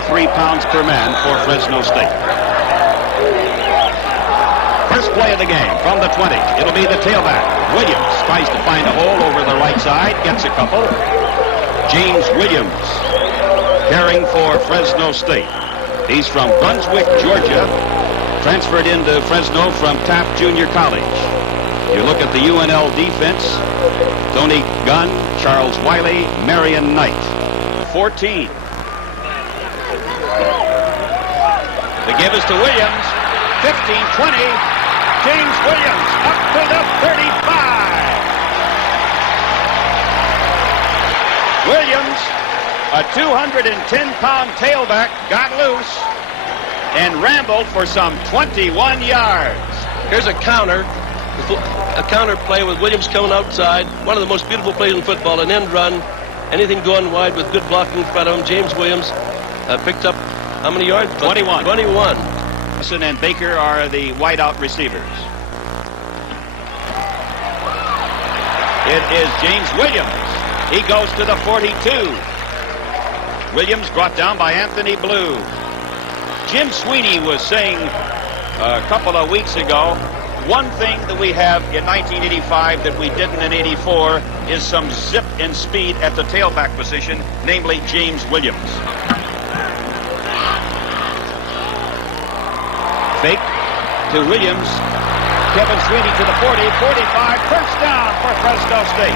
3 pounds per man for Fresno State. First play of the game from the 20. It'll be the tailback. Williams tries to find a hole over the right side, gets a couple. James Williams carrying for Fresno State. He's from Brunswick, Georgia, transferred into Fresno from Taft Junior College. You look at the UNL defense: Tony Gunn, Charles Wiley, Marion Knight. 14. The give is to Williams. 15, 20. James Williams up to the 35. Williams, a 210-pound tailback, got loose and rambled for some 21 yards. Here's a counter play with Williams coming outside. One of the most beautiful plays in football, an end run. Anything going wide with good blocking in front of him. James Williams picked up how many yards? 21. 21. Olson and Baker are the wideout receivers. It is James Williams. He goes to the 42. Williams brought down by Anthony Blue. Jim Sweeney was saying a couple of weeks ago, one thing that we have in 1985 that we didn't in 84 is some zip and speed at the tailback position, namely James Williams. Fake to Williams. Kevin Sweeney to the 40, 45, first down for Fresno State.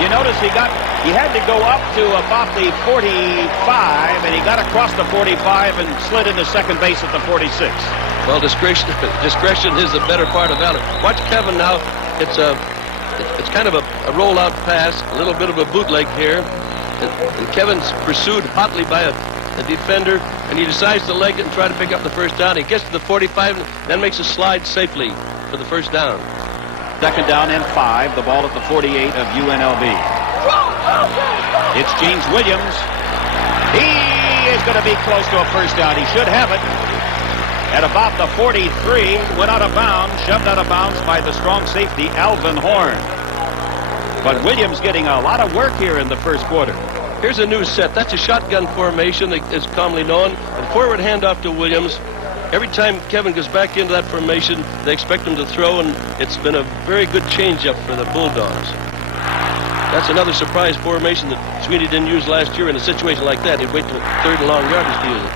You notice he had to go up to about the 45, and he got across the 45 and slid into second base at the 46. Well, discretion is the better part of valor. Watch Kevin now. It's kind of a rollout pass, a little bit of a bootleg here. And Kevin's pursued hotly by a defender, and he decides to leg it and try to pick up the first down. He gets to the 45, and then makes a slide safely for the first down. Second down and 5, the ball at the 48 of UNLV. It's James Williams. He is going to be close to a first down. He should have it. At about the 43, went out of bounds, shoved out of bounds by the strong safety, Alvin Horn. But Williams getting a lot of work here in the first quarter. Here's a new set. That's a shotgun formation, that is commonly known. A forward handoff to Williams. Every time Kevin goes back into that formation, they expect him to throw, and it's been a very good changeup for the Bulldogs. That's another surprise formation that Sweeney didn't use last year in a situation like that. He'd wait till third and long yardage to use it.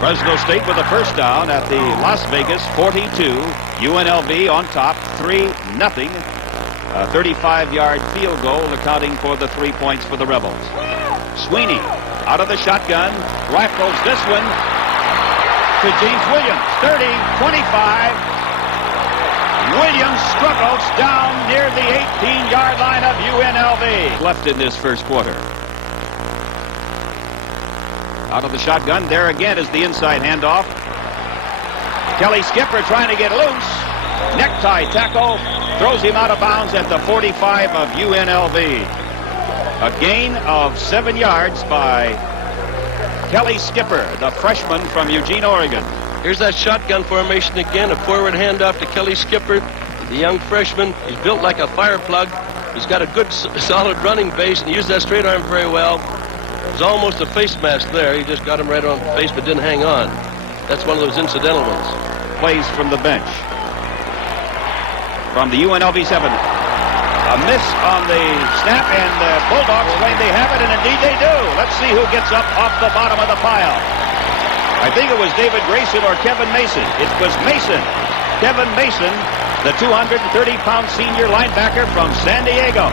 Fresno State with a first down at the Las Vegas 42. UNLV on top, 3-0. A 35-yard field goal accounting for the 3 points for the Rebels. Sweeney out of the shotgun, rifles this one to James Williams. 30, 25. Williams struggles down near the 18-yard line of UNLV. Left in this first quarter. Out of the shotgun, there again is the inside handoff. Kelly Skipper trying to get loose. Necktie tackle, throws him out of bounds at the 45 of UNLV. A gain of 7 yards by Kelly Skipper, the freshman from Eugene, Oregon. Here's that shotgun formation again, a forward handoff to Kelly Skipper, the young freshman. He's built like a fire plug. He's got a good, solid running base, and he used that straight arm very well. There's almost a face mask there. He just got him right on the face, but didn't hang on. That's one of those incidental ones. Plays from the bench. From the UNLV 7. A miss on the snap, and the Bulldogs claim they have it, and indeed they do. Let's see who gets up off the bottom of the pile. I think it was David Grayson or Kevin Mason. It was Mason. Kevin Mason, the 230-pound senior linebacker from San Diego.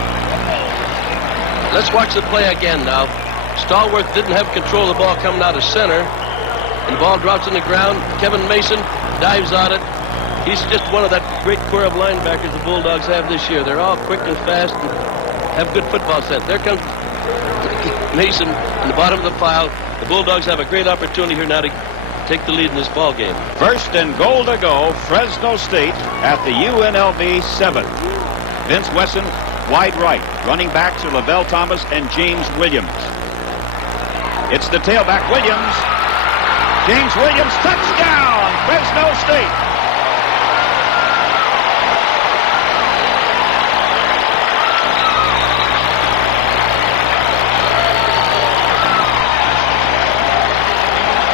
Let's watch the play again now. Stallworth didn't have control of the ball coming out of center, and the ball drops on the ground. Kevin Mason dives on it. He's just one of that great core of linebackers the Bulldogs have this year. They're all quick and fast and have good football sense. There comes Mason in the bottom of the pile. The Bulldogs have a great opportunity here now to take the lead in this ball game. First and goal to go, Fresno State at the UNLV 7. Vince Wesson, wide right. Running back to Lavelle Thomas and James Williams. It's the tailback, Williams. James Williams, touchdown, Fresno State.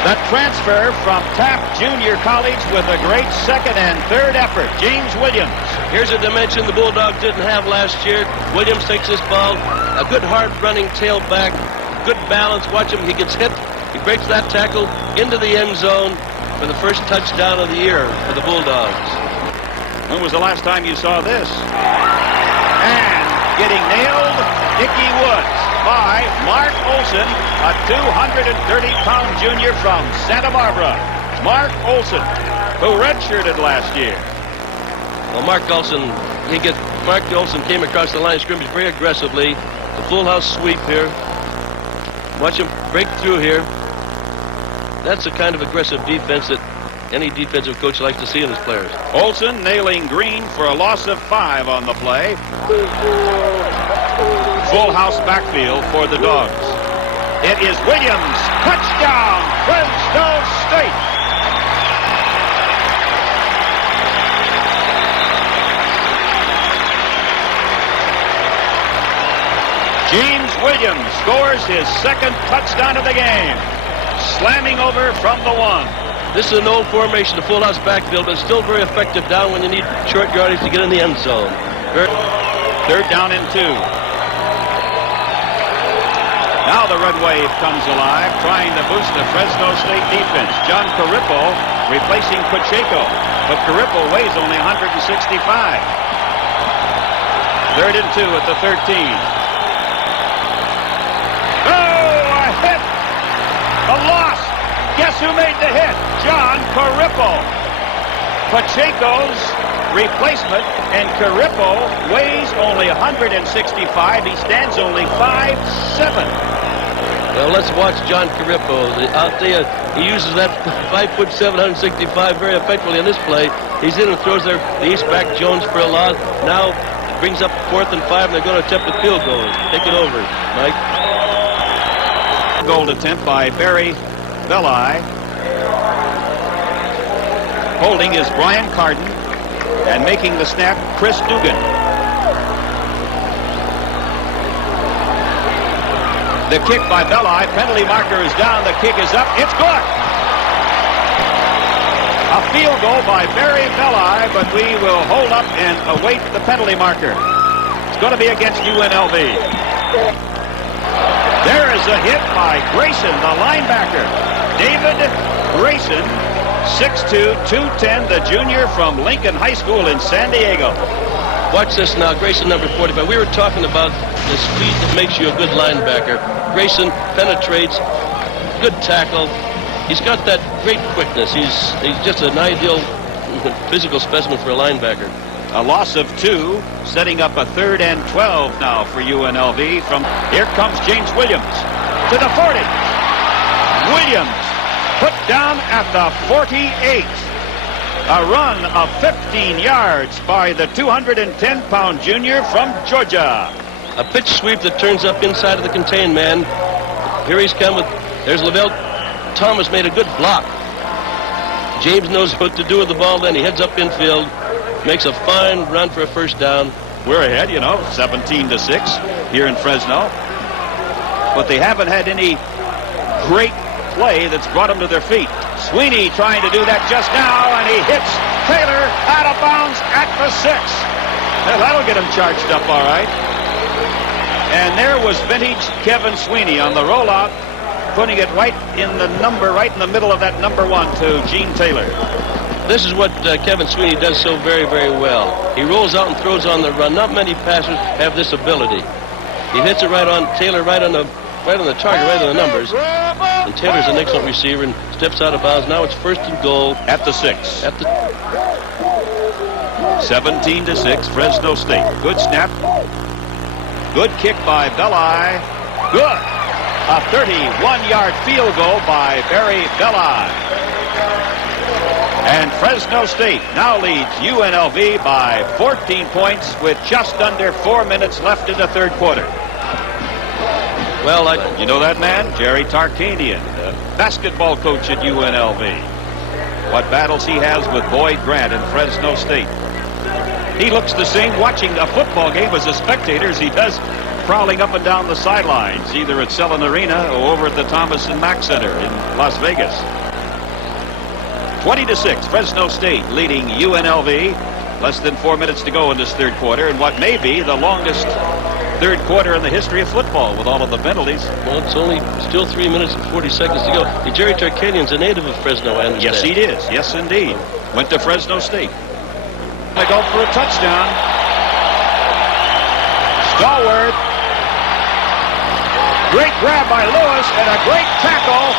The transfer from Taft Junior College with a great second and third effort, James Williams. Here's a dimension the Bulldogs didn't have last year. Williams takes this ball, a good hard running tailback, good balance. Watch him, he gets hit. He breaks that tackle into the end zone for the first touchdown of the year for the Bulldogs. When was the last time you saw this? And getting nailed, Ickey Woods by Mark Olson, a 230-pound junior from Santa Barbara. Mark Olson, who redshirted last year. Well, Mark Olson came across the line of scrimmage very aggressively. The full house sweep here. Watch him break through here. That's the kind of aggressive defense that any defensive coach likes to see in his players. Olson nailing Green for a loss of 5 on the play. Full house backfield for the Dogs. It is Williams. Touchdown, Fresno State. James Williams scores his second touchdown of the game, slamming over from the 1. This is an old formation, the full house backfield, but still very effective down when you need short yardage to get in the end zone. Third down and 2. Now the red wave comes alive, trying to boost the Fresno State defense. Jon Corippo replacing Pacheco, but Corippo weighs only 165. Third and 2 at the 13. Oh, a hit! A loss! Guess who made the hit? Jon Corippo. Pacheco's replacement, and Corippo weighs only 165. He stands only 5'7". Well, let's watch Jon Corippo. I'll tell you, he uses that 5'7", 165 very effectively in this play. He's in and throws the East-back Jones for a loss. Now brings up 4th and 5, and they're going to attempt a field goal. Take it over, Mike. Goal attempt by Belli. Holding is Brian Carden, and making the snap, Chris Dugan. The kick by Belli, penalty marker is down, the kick is up, it's good! A field goal by Belli, but we will hold up and await the penalty marker. It's going to be against UNLV. There is a hit by Grayson, the linebacker. David Grayson, 6'2", 210, the junior from Lincoln High School in San Diego. Watch this now, Grayson number 45. We were talking about the speed that makes you a good linebacker. Grayson penetrates, good tackle. He's got that great quickness. He's just an ideal physical specimen for a linebacker. A loss of 2, setting up a 3rd and 12 now for UNLV. Here comes James Williams to the 40. Williams put down at the 48. A run of 15 yards by the 210-pound junior from Georgia. A pitch sweep that turns up inside of the contained man. Here he's come with, there's Lavelle Thomas, made a good block. James knows what to do with the ball then. He heads up infield, makes a fine run for a first down. We're ahead, 17-6 here in Fresno. But they haven't had any great play that's brought them to their feet. Sweeney trying to do that just now, and he hits Taylor out of bounds at the 6. Well, that'll get him charged up all right. And there was vintage Kevin Sweeney on the rollout, putting it right in the middle of that number 1 to Gene Taylor. This is what Kevin Sweeney does so very, very well. He rolls out and throws on the run. Not many passers have this ability. He hits it right on Taylor, right on the target, right on the numbers. And Taylor's an excellent receiver and steps out of bounds. Now it's 1st and goal at the 6. 17-6, Fresno State. Good snap. Good kick by Belli. Good. A 31-yard field goal by Belli. And Fresno State now leads UNLV by 14 points with just under 4 minutes left in the 3rd quarter. Well, you know that man? Jerry Tarkanian, the basketball coach at UNLV. What battles he has with Boyd Grant in Fresno State. He looks the same watching a football game as a spectator as he does prowling up and down the sidelines, either at Selland Arena or over at the Thomas and Mack Center in Las Vegas. 20-6, Fresno State leading UNLV. Less than 4 minutes to go in this third quarter, and what may be the longest third quarter in the history of football with all of the penalties. Well, it's only still 3 minutes and 40 seconds to go. Jerry Tarkanian's a native of Fresno, I understand. Yes, he is. Yes, indeed. Went to Fresno State. They go for a touchdown. Stallworth. Great grab by Lewis and a great tackle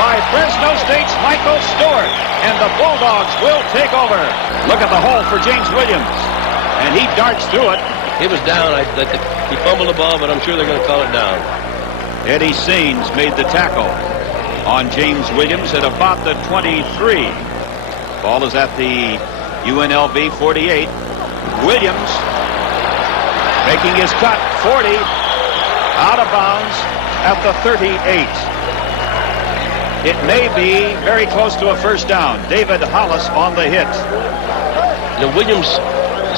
by Fresno State's Michael Stewart. And the Bulldogs will take over. Look at the hole for James Williams. And he darts through it. He was down. He fumbled the ball, but I'm sure they're going to call it down. Eddie Saines made the tackle on James Williams at about the 23. Ball is at the UNLV 48. Williams making his cut. 40. Out of bounds at the 38. It may be very close to a first down. David Hollis on the hit. You know, Williams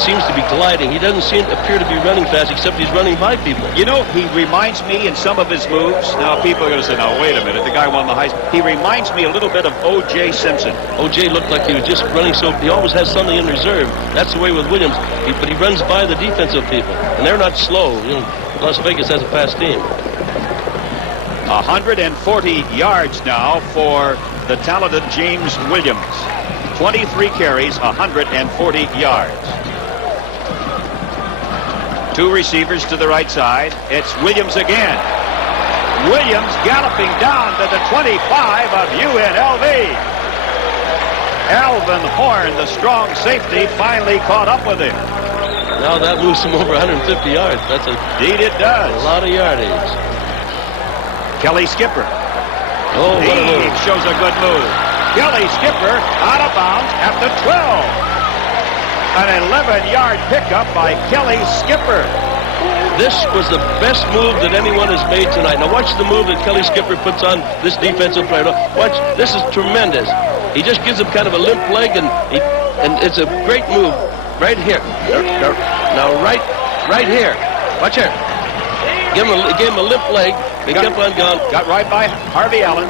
seems to be gliding. He doesn't appear to be running fast, except he's running by people. You know, he reminds me in some of his moves. Now, people are going to say, now, wait a minute. The guy won the Heisman. He reminds me a little bit of O.J. Simpson. O.J. looked like he was just running, so he always has something in reserve. That's the way with Williams. But he runs by the defensive people, and they're not slow. You know, Las Vegas has a fast team. 140 yards now for the talented James Williams. 23 carries, 140 yards. Two receivers to the right side. It's Williams again. Williams galloping down to the 25 of UNLV. Alvin Horn, the strong safety, finally caught up with him. Now that moves him over 150 yards. Indeed it does. A lot of yardage. Kelly Skipper. Oh, what a move. Shows a good move. Kelly Skipper out of bounds at the 12. An 11-yard pickup by Kelly Skipper. This was the best move that anyone has made tonight. Now watch the move that Kelly Skipper puts on this defensive player. Watch, this is tremendous. He just gives him kind of a limp leg, and it's a great move right here. Now right here. Watch here. Gave him a limp leg. He kept on going. Got right by Harvey Allen.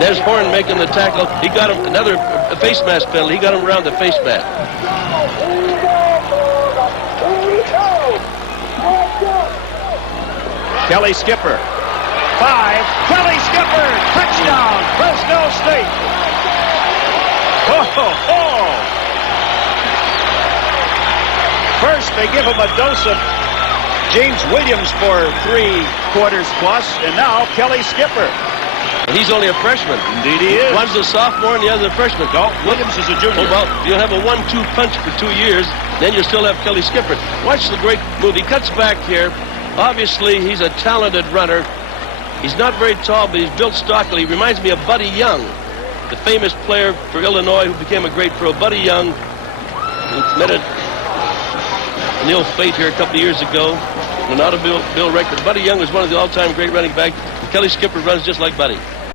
There's Horn making the tackle. He got him another face mask penalty. He got him around the face mask. Kelly Skipper. 5. Kelly Skipper. Touchdown. Fresno State. Oh. First, they give him a dose of James Williams for 3 quarters plus, and now Kelly Skipper. And he's only a freshman. Indeed he is. One's a sophomore and the other's a freshman. No, Williams is a junior. Oh, well, you'll have a 1-2 punch for 2 years, then you'll still have Kelly Skipper. Watch the great move. He cuts back here. Obviously, he's a talented runner. He's not very tall, but he's built stockily. He reminds me of Buddy Young, the famous player for Illinois who became a great pro. Buddy Young, who met an ill fate here a couple of years ago. An automobile record. Buddy Young was one of the all-time great running backs. Kelly Skipper runs just like Buddy.